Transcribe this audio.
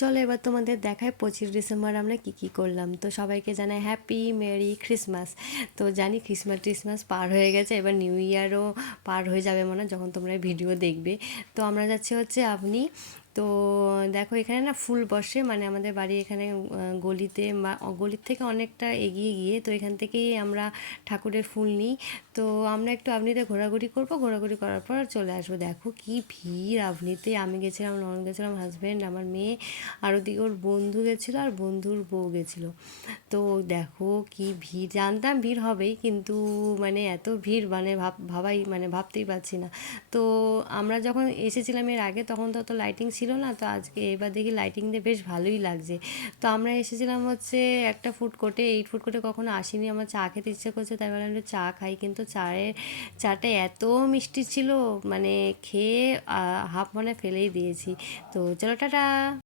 চলো এবার তোমাদের দেখায় 25 ডিসেম্বর আমরা কি করলাম। তো সবাইকে জানাই হ্যাপি মেরি ক্রিসমাস। তো জানি ক্রিসমাস পার হয়ে গেছে, এবার নিউ ইয়ারও পার হয়ে যাবে মনে হয় যখন তোমরা ভিডিও দেখবে। তো আমরা যাচ্ছি হচ্ছে আপনি। তো দেখো এখানে না ফুল বসে, মানে আমাদের বাড়ি এখানে গলিতে বা গলির থেকে অনেকটা এগিয়ে গিয়ে, তো এখান থেকেই আমরা ঠাকুরের ফুল নিই। তো আমরা একটু আপনিতে ঘোরাঘুরি করবো, ঘোরাঘুরি করার পর চলে আসবো। দেখো কি ভিড় আপনিতে, আমি গেছিলাম, ননদ গেছিলাম, হাজব্যান্ড, আমার মেয়ে, আর ওদিকে ওর বন্ধু গেছিলো আর বন্ধুর বউ গেছিলো। তো দেখো কি ভিড়, জানতাম ভিড় হবেই, কিন্তু মানে এত ভিড় মানে ভাবাই মানে ভাবতেই পারছি না। তো আমরা যখন এসেছিলাম এর আগে তখন তো অত লাইটিং ছিল না, তো আজকে এবার দেখি লাইটিং দিয়ে বেশ ভালোই লাগছে। তো আমরা এসেছিলাম হচ্ছে একটা ফুড কোর্টে, এই ফুড কোর্টে কখনো আসিনি, আমার চা খেতে ইচ্ছে করছে, তাই ভাবলাম একটু চা খাই, কিন্তু চাটা এত মিষ্টি ছিল, মানে খেয়ে হাফ মনে ফেলেই দিয়েছি। তো চলো টাটা।